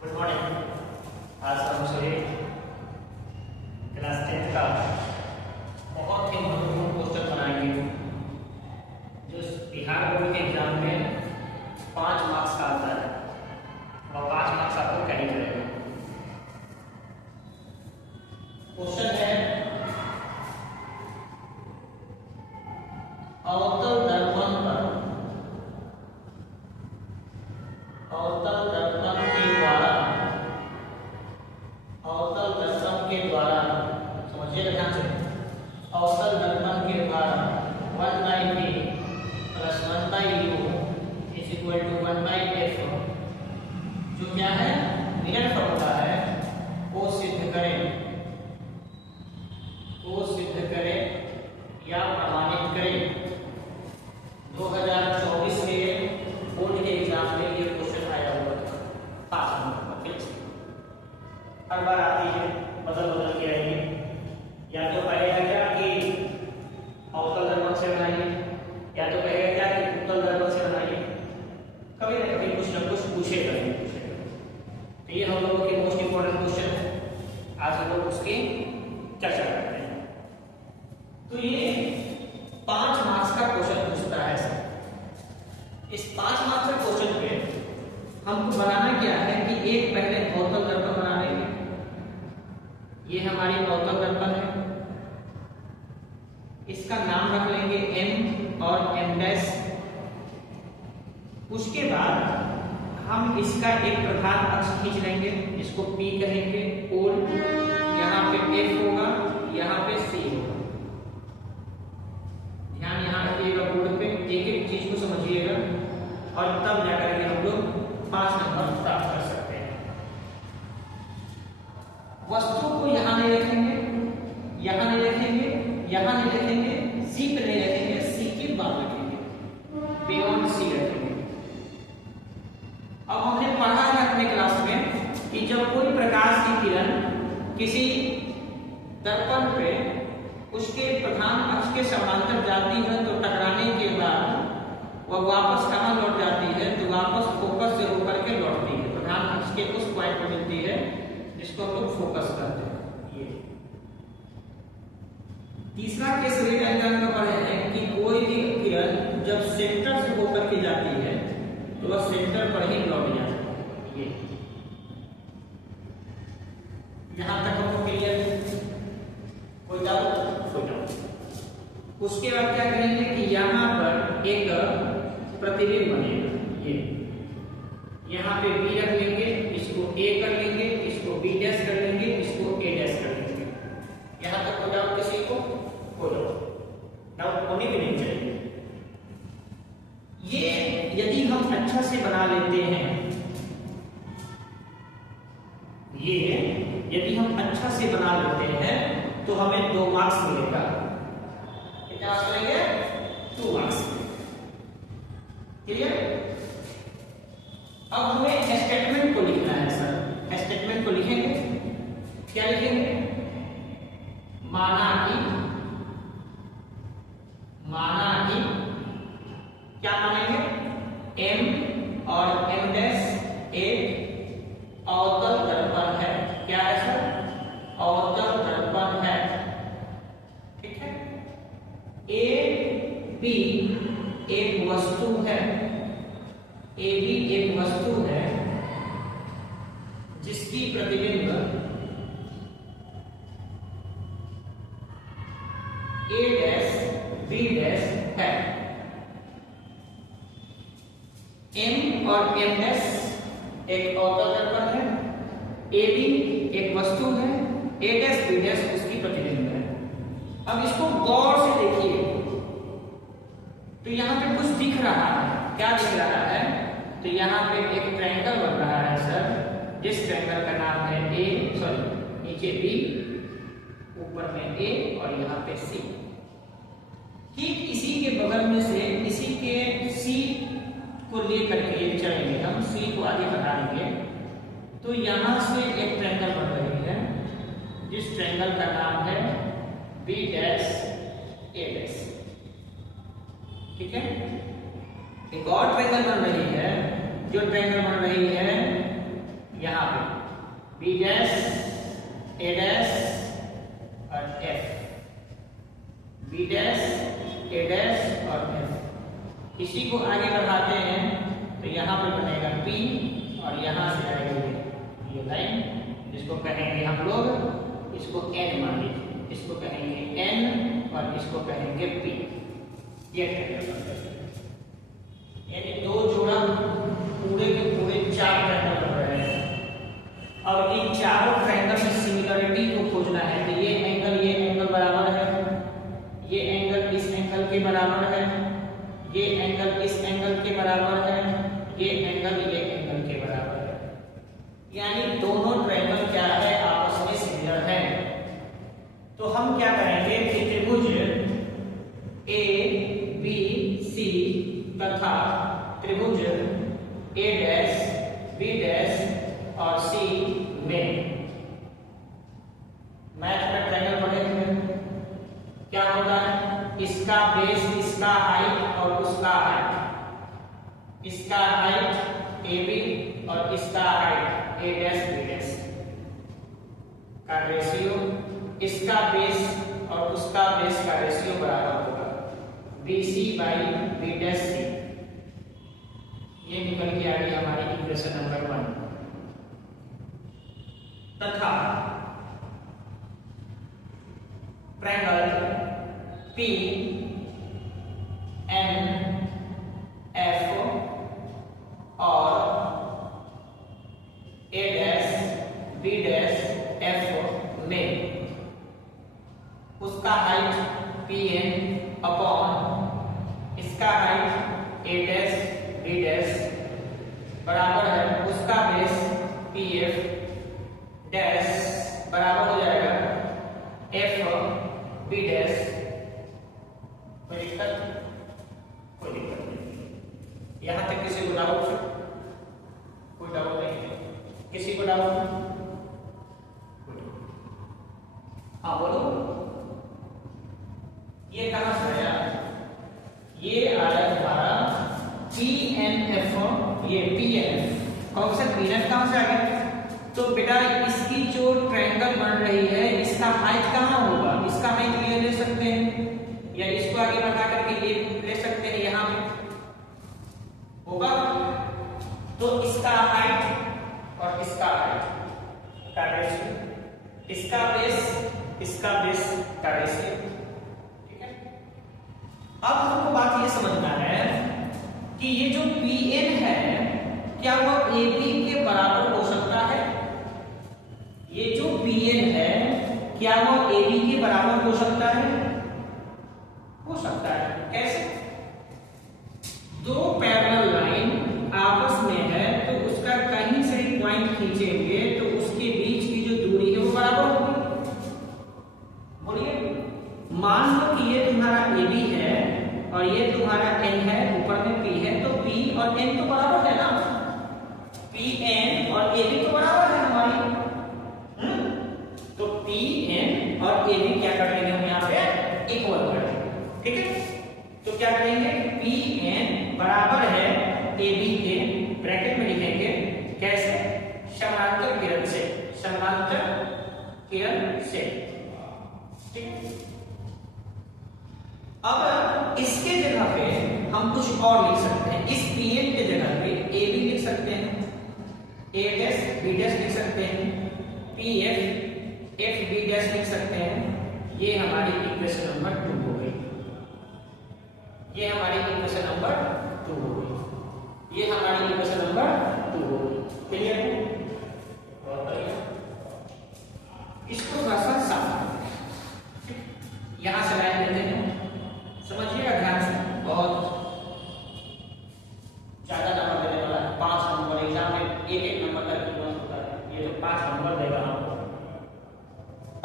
Good morning. आज हम सभी क्लास 10 का बहुत ही महत्वपूर्ण क्वेश्चन बनाएंगे जो बिहार बोर्ड के एग्जाम में 5 मार्क्स का आता है और 5 मार्क्स आपको कैरी करेगा। क्वेश्चन है अवतल दर्पण पर समझिएगा ध्यान से। अवतल दर्पण के द्वारा 1/p + 1/u = 1/f जो क्या है मिरर फॉर्मूला है वो सिद्ध करें या प्रमाणित करें। 2024 के बोर्ड के एग्जाम में ये क्वेश्चन आया हुआ था 5 नंबर पर। हर बार आती है, बदल के आएगी। या तो कहेगा क्या कि अवतल दर्पण से बनाइए, या तो कहेगा क्या कि उत्तल दर्पण से बनाइए। कभी ना कभी कुछ ना कुछ पूछेगा। तो ये हम लोगों की मोस्ट इंपोर्टेंट क्वेश्चन है। आज हम लोग उसकी चर्चा करते हैं। तो ये 5 मार्क्स का क्वेश्चन पूछता है सर। इस 5 मार्क्स के क्वेश्चन पे हमको बनाना क्या है कि एक पहले अवतल दर्पण बना लेंगे। ये हमारी अवतल दर्पण है, इसका नाम रख लेंगे m और m'। उसके बाद हम इसका एक प्रधान अक्ष खींच लेंगे, इसको P कहेंगे और यहाँ पे F होगा, यहाँ पे C होगा। ध्यान यहाँ रखिएगा, बोर्ड पे एक एक चीज को समझिएगा और तब जाकर के हम लोग 5 नंबर प्राप्त कर सकते हैं। वस्तु को यहाँ नहीं रखेंगे, यहाँ नहीं रखेंगे, यहाँ नहीं रखेंगे, C पे नहीं रखेंगे, C के बाद रखेंगे, बियॉन्ड C रखेंगे। अब हमने पढ़ा है अपने क्लास में कि जब कोई प्रकाश की किरण किसी दर्पण पे उसके प्रधान अक्ष के समांतर जाती है तो टकराने के बाद वह वापस कहाँ लौट जाती है, तो वापस फोकस से होकर के लौटती है, प्रधान अक्ष के उस पॉइंट पर मिलती है जिसको हम लोग फोकस करते हैं। ये तीसरा केस रेड एंगल में पढ़े हैं कि कोई भी किरण जब सेंटर से होकर के जाती है तो वह सेंटर पर ही लौट जाती है। ये यहां तक हमको क्लियर? कोई डाउट? उसके बाद क्या करेंगे कि यहां पर एक प्रतिबिंब बनेगा। ये यहाँ पे B रख लेंगे, इसको A कर लेंगे, इसको B' कर लेंगे, इसको A' कर लेंगे। यहाँ तक हो जाओ, किसी को हो जाओ, डाउट होने भी नहीं चाहिए। ये यदि हम अच्छा से बना लेते हैं, ये यदि हम अच्छा से बना लेते हैं तो हमें 2 मार्क्स मिलेगा। कितना मिलेंगे? 2 मार्क्स। क्लियर? अब हमें स्टेटमेंट को लिखना है सर। स्टेटमेंट को लिखेंगे, क्या लिखेंगे? माना कि क्या मानेंगे? m और m' एक अवतल दर्पण है। क्या है सर? अवतल दर्पण है। ठीक है। a b एक वस्तु है, AB एक वस्तु है जिसकी प्रतिबिंब A' B' है। M और M' एक अवतल दर्पण है, AB एक वस्तु है, A' B' उसकी प्रतिबिंब है। अब इसको गौर से देखिए तो यहाँ पे कुछ दिख रहा है। क्या दिख रहा है? तो यहाँ पे एक ट्रायंगल बन रहा है सर, जिस ट्रायंगल का नाम है नीचे B, ऊपर में A और यहाँ पे C। ठीक इसी के बगल में से इसी के C को लेकर के चलेंगे, हम C को आगे बढ़ा देंगे तो यहाँ से एक ट्रायंगल बन रही है जिस ट्रायंगल का नाम है B', A'। ठीक है। एक और ट्रायंगल बन रही है, जो ट्रायंगल बन रही है यहाँ पे बी डैश ए डैश और एफ, बी डैश ए डैश और एफ। इसी को आगे बढ़ाते हैं तो यहाँ पे बनेगा पी और यहाँ से आएगा ये लाइन, जिसको कहेंगे हम लोग, इसको एन मान लीजिए, इसको कहेंगे एन और इसको कहेंगे पी। ये यानी दो जोड़ा पूरे के पूरे 4 ट्रायंगल बन रहे हैं। अब इन चारों ट्रायंगल में सिमिलरिटी को खोजना है तो ये एंगल बराबर है, ये एंगल इस एंगल के बराबर है, ये एंगल इस एंगल के बराबर है, ये एंगल के बराबर है। यानी दोनों ट्रायंगल क्या है, आपस में सिमिलर है। तो हम क्या करेंगे कि त्रिभुज ए बी सी तथा त्रिभुज ए डैश बी डैश और सी में मैथ में ट्रायंगल बने हुए क्या होता है, इसका बेस इसका हाइट और उसका हाइट, इसका हाइट ए बी और इसका हाइट ए डैश बी डैश का रेशियो, इसका बेस और उसका बेस का रेशियो बराबर होगा BC by B dash C. ये निकल के आ गई हमारी इक्वेशन नंबर 1। तथा ट्रायंगल P N F और A dash B dash F में उसका हाइट PN अपॉन इसका height A dash B dash बराबर है उसका बेस PF डैश बराबर हो जाएगा F B डैश। कोई दिक्कत नहीं। यहां तक किसी को डाउट? कोई डाउट नहीं? किसी को डाउट? हाँ बोलो। ये कहां से आया? ये आया हमारा PNF, ये PNF। कौन सा PNF कहां से आ गया? तो बेटा इसकी जो ट्रायंगल बन रही है इसका हाइट कहां होगा, इसका हाइट ये ले सकते हैं या इसको आगे बढ़ा करके ये ले सकते हैं, यहां पे होगा। तो इसका हाइट और इसका हाइट का रेशियो, इसका बेस का रेशियो, ठीक है। अब हमको बात ये समझना है कि ये जो PN है क्या वो AB के बराबर हो सकता है? ये जो PN है क्या वो AB के बराबर हो सकता है? हो सकता है। कैसे? दो पैरेलल लाइन आपस में है तो उसका कहीं से पॉइंट खींचेंगे तो उसके बीच की जो दूरी है वो बराबर होगी। बोलिए, मान लो कि ये तुम्हारा AB है और ये तुम्हारा N है, ऊपर में P है, तो P और N तो बराबर है ना, PN और AB तो बराबर है हमारी। तो PN और AB क्या कर लेंगे हम यहाँ पे इक्वल कर देंगे, ठीक है। तो क्या करेंगे, PN बराबर है AB के, ब्रैकेट में लिखेंगे कैसे, समांतर किरण से, समांतर किरण से, ठीक है। अब इसके जगह पे हम कुछ और लिख सकते हैं, इस PN के जगह पे AB लिख सकते हैं, A डैश B डैश लिख सकते हैं, PF FB डैश लिख सकते हैं। ये हमारी इक्वेशन नंबर 2 हो गई, ये हमारी इक्वेशन नंबर 2 हो गई, ये हमारी इक्वेशन नंबर 2 हो गई। क्लियर है? बहुत बढ़िया। इसको थोड़ा सा साफ यहां से लाइन लेते हैं, समझिएगा ध्यान से, बहुत ज्यादा नंबर देने वाला है, 5 नंबर एग्जाम में एक नंबर का क्वेश्चन होता है, ये तो 5 नंबर देगा आपको।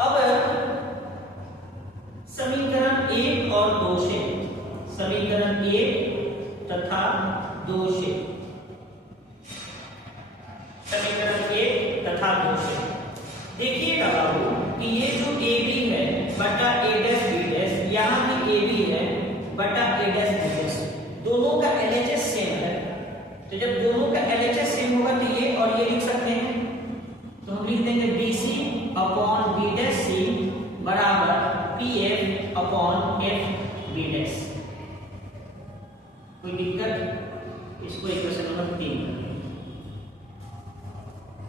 अब समीकरण 1 और 2 से, समीकरण 1 तथा 2 से, समीकरण 1 तथा 2 से देखिएगा बाबू कि ये जो AB है बटा A डैश B डैश, यहाँ भी AB है बटा A डैश B डैश, दोनों का LHS सेम है। तो जब दोनों का LHS सेम होगा तो ये और ये लिख सकते हैं अपॉन एफ बी डैश। कोई दिक्कत? इसको इक्वेशन नंबर 3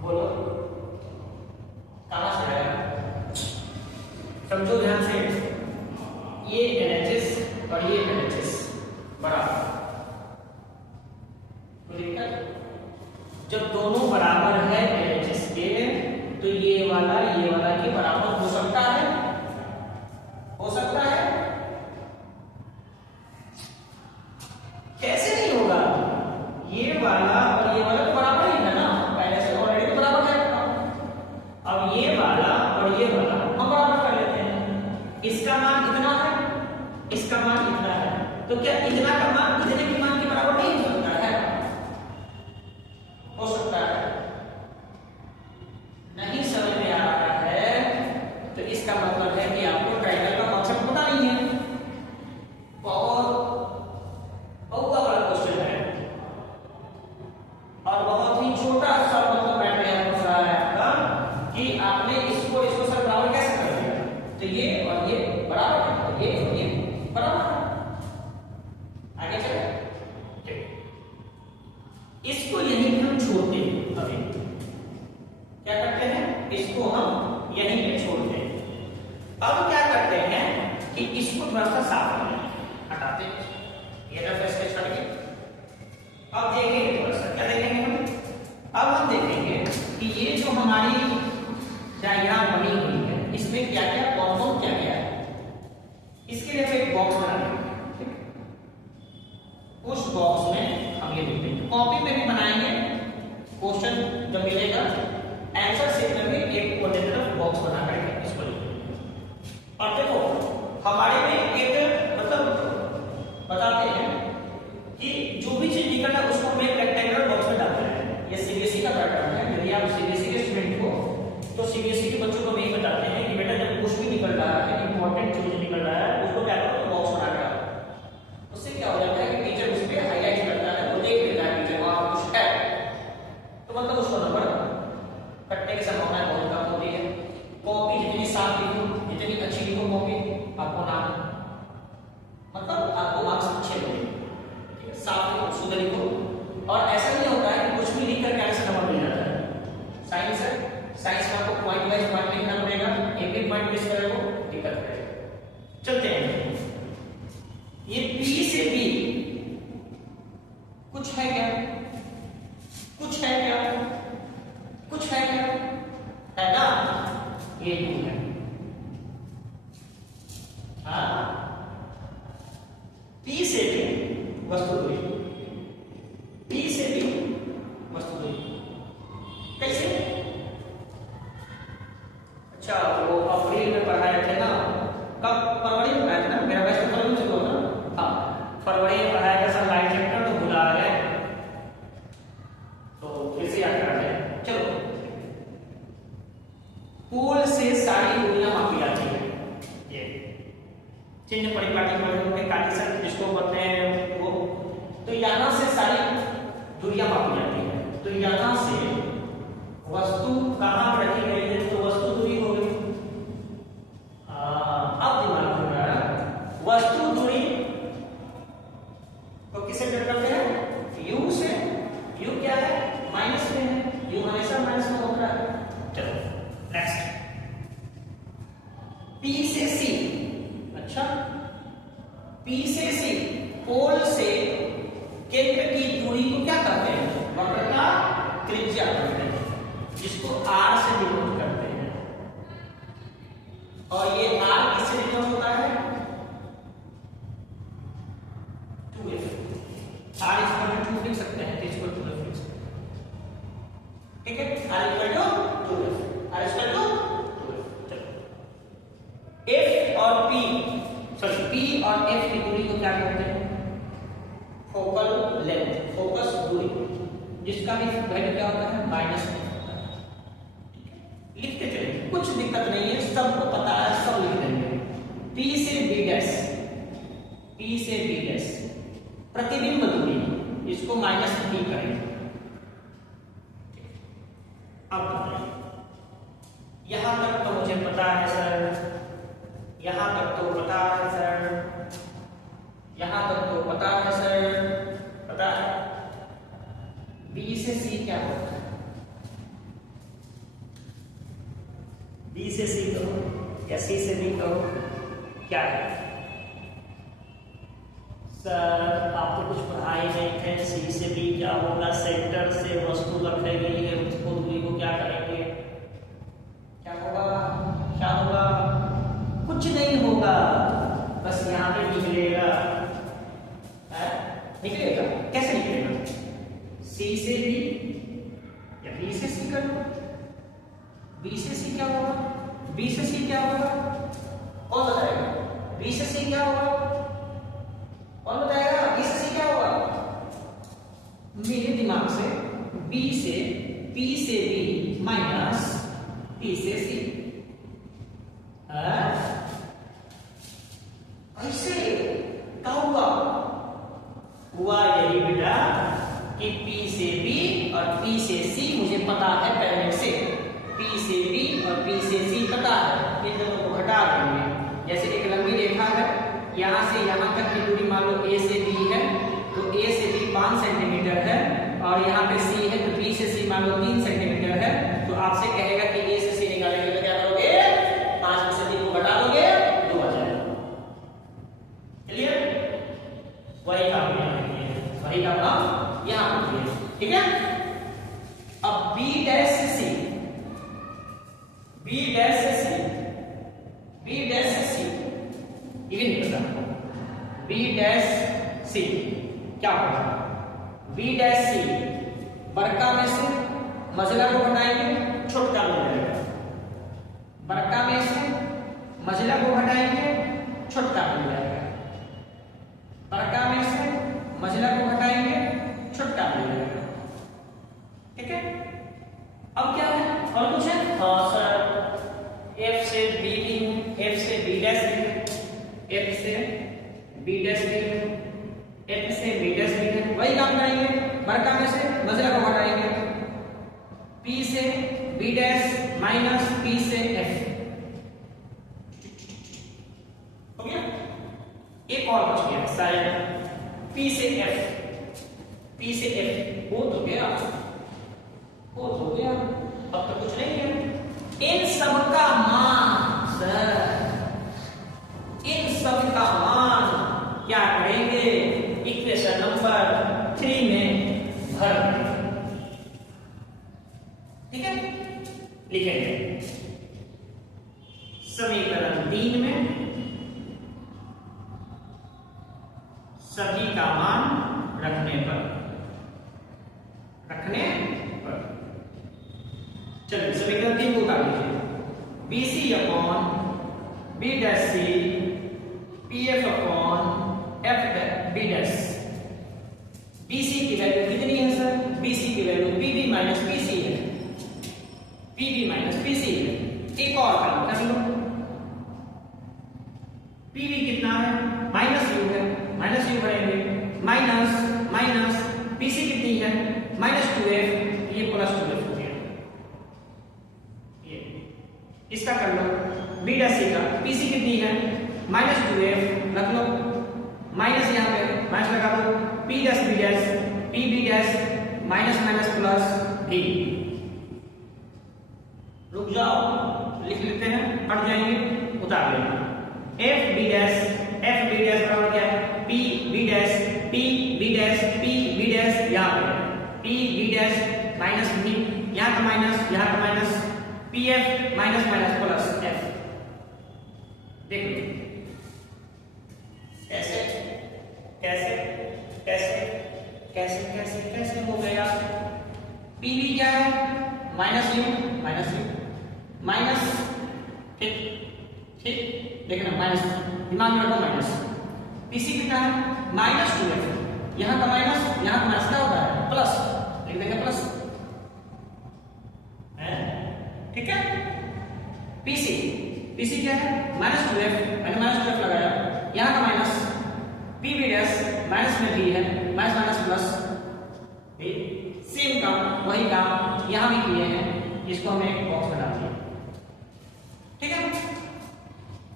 बोलो कहां से आया? समझो ध्यान से, ये LHS और ये LHS बराबर। कोई दिक्कत? जब दोनों बराबर है LHS के तो ये वाला के बराबर हो सकता है? हो सकता है? कैसे नहीं होगा? ये वाला और ये वाला तो बराबर ही है ना, पहले से ऑलरेडी तो बराबर है। अब ये वाला और ये वाला हम बराबर कर लेते हैं। इसका मान इतना है, इसका मान इतना है, तो क्या इतना का मान इतने के मान के बराबर नहीं हो सकता है? हो सकता है। नहीं समझ में आ रहा है तो इसका मतलब है कि आपको ट्रायंगल का कॉन्सेप्ट पता नहीं है। बहुत बड़ा क्वेश्चन है और बहुत ही छोटा सा मतलब बैठ गया पूछ रहा है आपका कि आपने इसको सर बराबर कैसे कर दिया? तो ये और ये बराबर है, तो ये और ये बराबर है। आगे चले, इसको यहीं हम छोड़ते हैं। अभी क्या करते हैं? इसको हम यहीं पे छोड़ते हैं। अब क्या करते हैं कि इसको थोड़ा सा साफ हटाते हैं, ये रफ स्केच हट गया। अब देखेंगे थोड़ा सा, क्या देखेंगे हम? अब हम देखेंगे कि ये जो हमारी डायग्राम बनी हुई है इसमें क्या क्या कौन क्या क्या है। इसके लिए हम एक बॉक्स बना देंगे। उस बॉक्स में हम ये लिखेंगे, कॉपी में भी बनाएंगे। क्वेश्चन जब मिलेगा आंसर शीट में भी एक कोने तरफ बॉक्स बना करके इसको लिखेंगे। और देखो हमारे में एक मतलब बताते हैं कि जो भी चीज निकलना है उसको हम एक रेक्टेंगुलर बॉक्स में डालते हैं। ये सीबीएसई का पैटर्न है। यदि आप सीबीएसई के स्टूडेंट हो तो सीबीएसई के बच्चों को नहीं बताते हैं कि बेटा जब कुछ भी निकल रहा है, इंपॉर्टेंट चीज निकल रहा है, उसको क्या करो? बॉक्स बना के डालो। उससे क्या हो जाता है कि टीचर उस पर हाईलाइट करता है, वो देख लेता है टीचर वहां कुछ है तो मतलब उसको नंबर कटने की संभावना बहुत कम होती है। कॉपी जितनी साफ लिखो, जितनी अच्छी लिखो कॉपी, आपको नाम मतलब आपको मार्क्स अच्छे मिलेंगे। साफ लिखो, शुद्ध लिखो। और ऐसा नहीं होता है कि कुछ भी लिख कर कैसे नंबर मिल जाता है। साइंस है, साइंस में आपको पॉइंट वाइज पॉइंट लिखना पड़ेगा, एक एक पॉइंट मिस करेगा तो दिक्कत करेगा। चलते हैं, ये P से B कुछ है क्या? कुछ है क्या? कुछ है क्या? है ना? ये टू है। हाँ, P से B वस्तु दूरी, P से B वस्तु दूरी कैसे? अच्छा, वो अप्रैल में पढ़ाए थे ना? कब? फरवरी में पढ़ाया था ना? मेरा बैच तो फरवरी में चलो ना। हाँ, फरवरी में पढ़ाया था सर लाइट चैप्टर, तो भुला गए तो फिर से याद करा दें। चलो, पोल से सारी दूरियां मापी जाती है। ये चिन्ह परिपाटी में कार्टेशियन जिसको बोलते हैं वो, तो यहां से सारी दूरियां मापी जाती है। तो यहां से वस्तु कहां रखी गई है? तो वस्तु दूरी हो गई। अब दिमाग में आ रहा, वस्तु दूरी को किससे डट करते हैं? U से। U क्या है? माइनस में है, U हमेशा माइनस में होता है। चलो नेक्स्ट, P से C। अच्छा, P से C पोल से केंद्र की दूरी को क्या कहते हैं? वक्र का त्रिज्या कहते हैं, जिसको R से डिनोट करते हैं। और ये R किससे डिनोट होता है? 2f। R इक्वल टू 2 लिख सकते हैं, T इक्वल टू 2f लिख सकते हैं। ठीक है, R equal to 2f, R equal to 2f। चलो, F और P और F की दूरी को क्या कहते हैं? फोकल लेंथ, फोकस दूरी, जिसका भी वैल्यू क्या होता है? माइनस में होता है। लिखते चलिए, कुछ दिक्कत नहीं है, सबको पता है, सब लिख देंगे। P से B डैश, P से B डैश प्रतिबिंब दूरी, इसको माइनस में P करेंगे। अब यहां तक तो मुझे पता है सर, यहां तक तो पता है। पता है सर, पता है। बी से सी क्या होता है? बी से सी कहो या सी से बी कहो, क्या है? सर आप तो कुछ पढ़ाई नहीं थे। सी से बी क्या होगा? सेंटर से वस्तु रखी गई है, उसको दूरी को क्या करेंगे? क्या होगा? क्या होगा? कुछ नहीं होगा, बस यहाँ पे निकलेगा। निकलेगा कैसे निकलेगा? सी से बी या बी से सी कर लो। बी से सी क्या होगा? बी से सी क्या होगा? कौन बताएगा? बी से सी क्या होगा? कौन बताएगा? बी से सी क्या होगा? मेरे दिमाग से बी से बी माइनस पी से सी। ऐसे क्या हुआ? हुआ यही बेटा कि P से B और P से C मुझे पता है पहले से। P से B और P से C पता है, इन दोनों को घटा देंगे। जैसे एक लंबी रेखा है, यहाँ से यहाँ तक की दूरी मान लो A से B है, तो A से B 5 सेंटीमीटर है, और यहाँ पे C है तो B से C मान लो 3 सेंटीमीटर है। तो आपसे कहेगा कि A से C निकालेंगे तो क्या करोगे? 5 में से 3 को घटा दोगे, 2 आ जाएगा। क्लियर? वही काम वही काम हम यहां पर किए, ठीक है। अब B डैश से C, B डैश से C, B डैश से C, ये नहीं पता। B डैश C क्या होगा? B डैश C बड़का में से मझला को घटाएंगे, छोटा मिल जाएगा। बड़का में से मझला को घटाएंगे, छोटा मिल जाएगा। बड़का में से मझला को घटाएंगे, छोटा मिल जाएगा। ठीक है। अब क्या है? और कुछ है? हाँ सर, F से B भी है, F से B डैश भी है, F से B डैश भी है, F से B डैश भी है। वही काम करेंगे, बड़का में से मझला को घटाएंगे, P से B डैश माइनस P से F। हो गया? एक और बच गया शायद, P से F, P से F हो तो गया, हो तो गया। अब तो कुछ नहीं है। इन सब का मान सर, इन सब का मान क्या करेंगे? इक्वेशन नंबर 3 में भर देंगे। ठीक है, लिखेंगे समीकरण 3 में सभी का मान रखने पर, चलिए समीकरण 3 को उतार लीजिए। BC upon B dash C PF upon F B dash. BC की वैल्यू कितनी है सर? BC की वैल्यू PB माइनस PC है, PB माइनस PC है। एक और काम कर लो, PB कितना है? माइनस U है, माइनस U करेंगे, माइनस माइनस PC कितनी है? माइनस 2F, ये प्लस 2F हो गया। ये इसका कर लो, B डैश C का PC कितनी है? माइनस 2F रख लो, माइनस यहाँ पे माइनस लगा दो, P dash B dash, PB dash minus minus plus D। रुक जाओ, लिख लेते हैं, हट जाएंगे, उतार लेना। F B डैश बराबर क्या है? P B dash P B dash P B dash, यहाँ पे P B dash minus B, यहाँ का माइनस, यहाँ का minus, PF minus minus plus F। देखो कैसे कैसे कैसे कैसे कैसे कैसे हो गया? PB क्या है? माइनस U माइनस, ठीक ठीक, देखना माइनस, दिमाग में रखो माइनस। PC कितना है? माइनस 2F, यहाँ का माइनस, यहाँ का माइनस क्या होता है? प्लस, लिख देंगे प्लस, ठीक है। PC क्या है? माइनस 2F, मैंने माइनस 2F लगाया, यहाँ का माइनस, PB डैश माइनस में भी है, माइनस माइनस प्लस, सेम काम वही काम यहाँ भी किए हैं, इसको हमने एक बॉक्स में डाल दिया। ठीक है,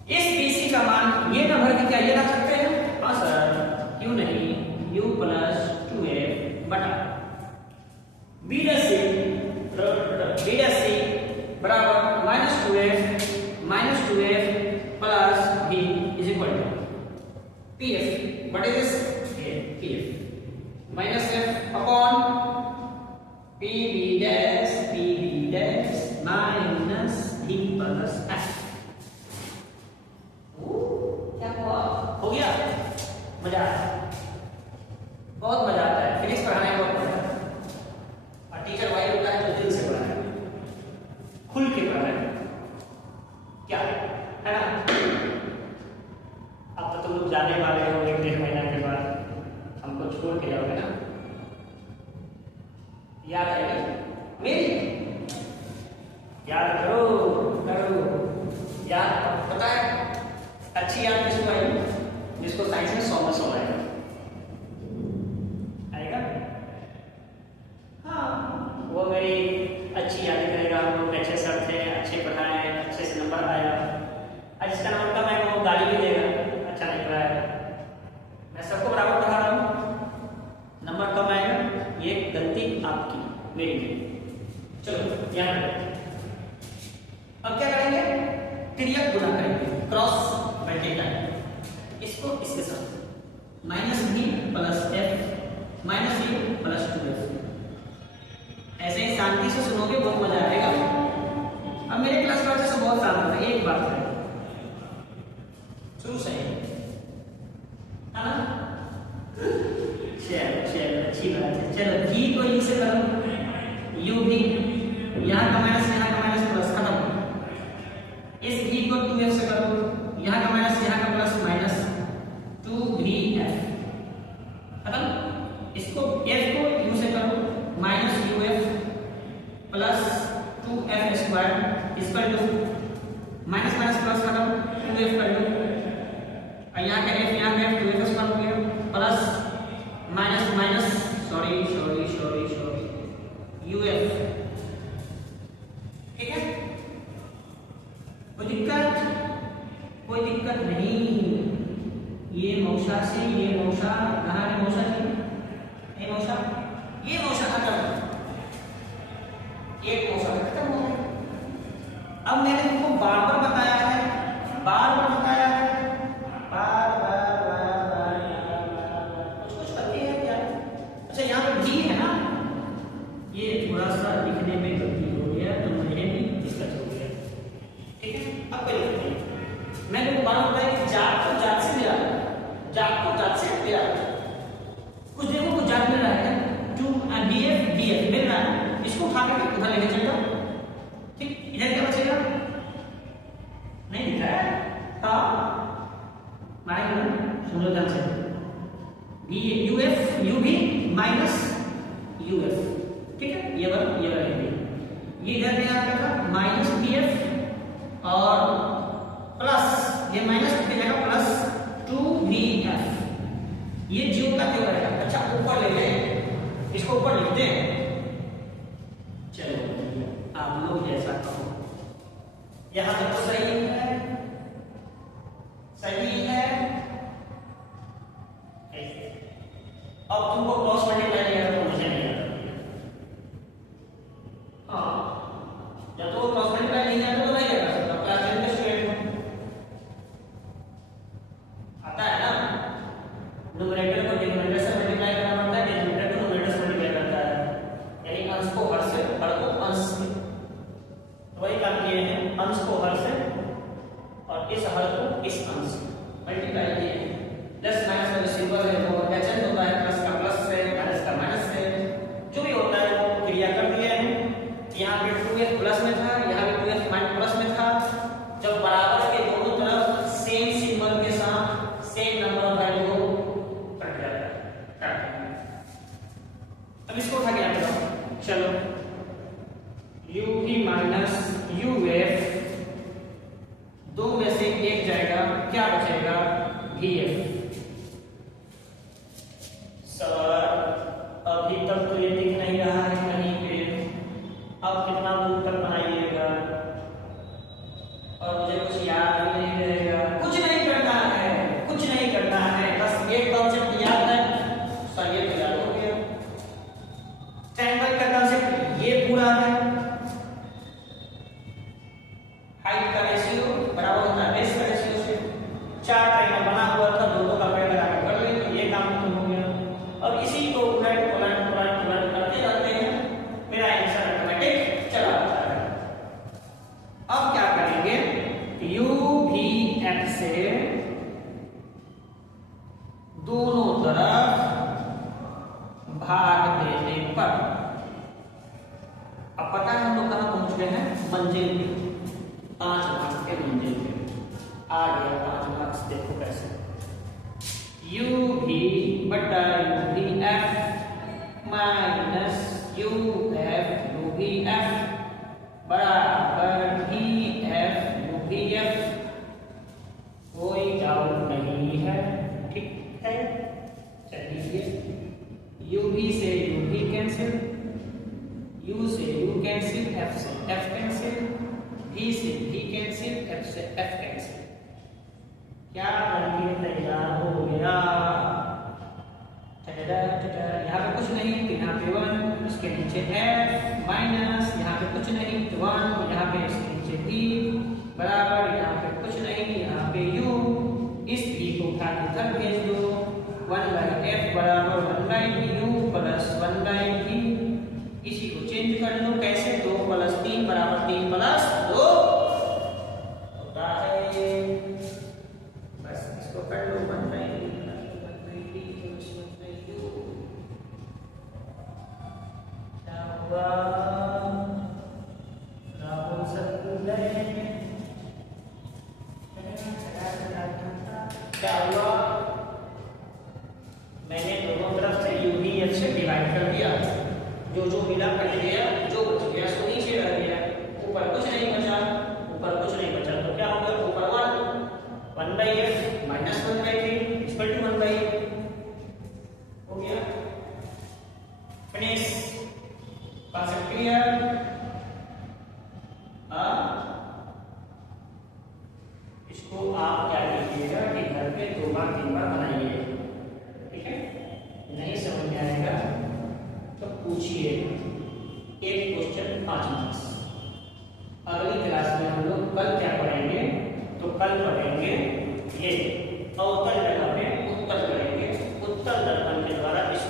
इस BC का मान ये न भर के क्या ये रख सकते हैं? हाँ सर, क्यों नहीं? Minus F upon P B dash minus D plus F. क्या हुआ? हो गया? मजा आया, बहुत मजा आता है फिजिक्स पढ़ाने में, बहुत मजा आता है। और टीचर वाइब होता है तो दिल से पढ़ाना है, खुल के पढ़ाना है, क्या है ना? अब तो तुम लोग जाने वाले हो, 1-1.5 महीना के बाद हमको छोड़ के जाओगे ना, याद आएगी मेरी? याद करो करो, याद पता है अच्छी याद किसको आएगी? जिसको साइंस में 100 में 100 आएगा। हाँ, वो मेरी अच्छी याद करेगा, हम लोग अच्छे सर थे, अच्छे पढ़ाए, अच्छे से नंबर आया। आज इसका नंबर कम आएगा वो गाली भी देगा, अच्छा नहीं पढ़ाया। मैं सबको बराबर पढ़ा रहा हूँ, नंबर कम आएगा, ये गलती आपकी मेरी नहीं। चलो यहाँ अब क्या करेंगे? तिर्यक गुणा करेंगे, क्रॉस मल्टीप्लाई, इसको इसके साथ minus B plus F minus B plus 2f। ऐसे ही शांति से सुनोगे, बहुत मजा आएगा। अब मेरे क्लास में से बहुत शांत होता है, एक बात है शुरू से है ना? चलो अच्छी बात है। चलो जी को ई से करो, यू भी, यहाँ का माइनस प्लस, खत्म। इस भी को 2f से करो, यहाँ का माइनस यहाँ का प्लस, माइनस 2vf, खत्म। इसको f को u से करो, minus uf plus 2f square, इस पर लो, माइनस माइनस प्लस, खत्म, 2f कर लो, और यहाँ का f यहाँ का f 2f स्क्वायर हो गया, plus minus minus sorry uf। ठीक है, कोई दिक्कत नहीं। ये मौसा से ये मौसा, कहाँ है मौसा जी? ये मौसा खत्म, एक मौसा खत्म हो गया। अब मैंने तुमको बार बार बताया है, कुछ करती है क्या? अच्छा यहाँ पे भी है ना, ये थोड़ा सा लिखने में गलती हो गया तो मैंने भी दिक्कत हो गया। ठीक है, अब कोई दिक्कत नहीं। मैंने तुमको बार बताया कि जात को जात से मिला, कुछ देखो कुछ जात मिल रहा है, BF मिल रहा है, इसको उठा करके उधर लेके चल जाओ। ठीक, इधर क्या बचेगा? नहीं दिख रहा है, सुनो ध्यान से, UV माइनस UF, ठीक है, ये वाला ये इधर में आ गया माइनस BF और प्लस ये माइनस हो जाएगा प्लस 2VF, ये ज्यों का क्यों रहेगा? अच्छा ऊपर ले लें, इसको ऊपर लिखते हैं। चलो आप लोग जैसा कहो, यहां तक तो सही है, अब तुमको क्रॉस मल्टीप्लाई नहीं आता तो मुझे नहीं आता। हाँ, या तो क्रॉस मल्टीप्लाई नहीं आता तो नहीं कर सकता, क्लास 10 के स्टूडेंट आता है ना, न्यूमरेटर को डिनोमिनेटर से मल्टीप्लाई करना पड़ता है, डिनोमिनेटर को न्यूमरेटर से मल्टीप्लाई करता है, यानी अंश को हर से, हर को अंश से। तो वही काम किए हैं, अंश को हर से और इस हर को इस अंश से मल्टीप्लाई किए हैं। प्लस माइनस का जो सिंबल है वो एडजस्ट होता है, प्लस का प्लस से, माइनस का माइनस से, जो भी होता है वो क्रिया कर दिए हैं। यहाँ पे 2f प्लस में था, यहाँ पे 2f माइनस प्लस में था। जब बराबर के दोनों तरफ सेम सिंबल के साथ same number of value cut जाता है। अब इसको उठा के यहाँ पे चलो, uv माइनस uf, दो में से एक जाएगा, क्या बचेगा? vf। सर अभी तक तो ये दिख नहीं रहा है कहीं पे, अब कितना दूर तक बनाइएगा और मुझे कुछ याद भी नहीं रहेगा। कुछ नहीं करना है, बस एक कॉन्सेप्ट याद है, सर ये तो याद हो गया। ट्रायंगल का कॉन्सेप्ट ये पूरा है, हाइट का रेशियो बराबर होता है बेस का रेशियो से। 4 ट्रायंगल बना हुआ था, भाग देने पर। अब पता है हम लोग कहाँ पहुंच गए हैं, मंजिल पे, 5 मार्क्स के मंजिल पे आ गया 5 मार्क्स। देखो कैसे, यू भी बटा यू भी F minus U F you भी एफ बराबर भी एफ यू भी एफ। कोई डाउट नहीं है, ठीक है। चलिए, यू भी से यू भी कैंसिल, यू से यू कैंसिल, एफ से एफ कैंसिल, भी से भी कैंसिल, एफ से एफ कैंसिल। क्या बनके तैयार हो गया? यहाँ पे कुछ नहीं तो यहाँ पे 1, इसके नीचे f माइनस यहाँ पे कुछ नहीं तो 1, यहाँ पे इसके नीचे b बराबर, यहाँ पे कुछ नहीं यहाँ पे u। इस b को उठा के इधर भेज दो, 1/f बराबर 1/u प्लस 1/v। इसी को चेंज कर लो, कैसे? 2 + 3 बराबर 3 + 2 होता है। बस इसको कर लो, 1/v क्या हुआ? राहुल सर क्या हुआ? मैंने दोनों तरफ से u भी f से डिवाइड कर दिया, जो जो मिला कट गया, जो बच गया सो नीचे रह गया, ऊपर कुछ नहीं बचा, ऊपर कुछ नहीं बचा तो क्या होगा? ऊपर 1/f minus 1/3 equal to 1/f हो गया। फिनिश। Concept clear? इसको आप क्या कीजिएगा कि घर पे 2 बार 3 बार बनाइए, ठीक है। नहीं समझ में आएगा तो पूछिए। एक क्वेश्चन 5 मार्क्स। अगली क्लास में हम लोग कल क्या पढ़ेंगे? तो कल पढ़ेंगे ये अवतल जगह पे उत्तल करेंगे, उत्तल दर्पण के द्वारा इस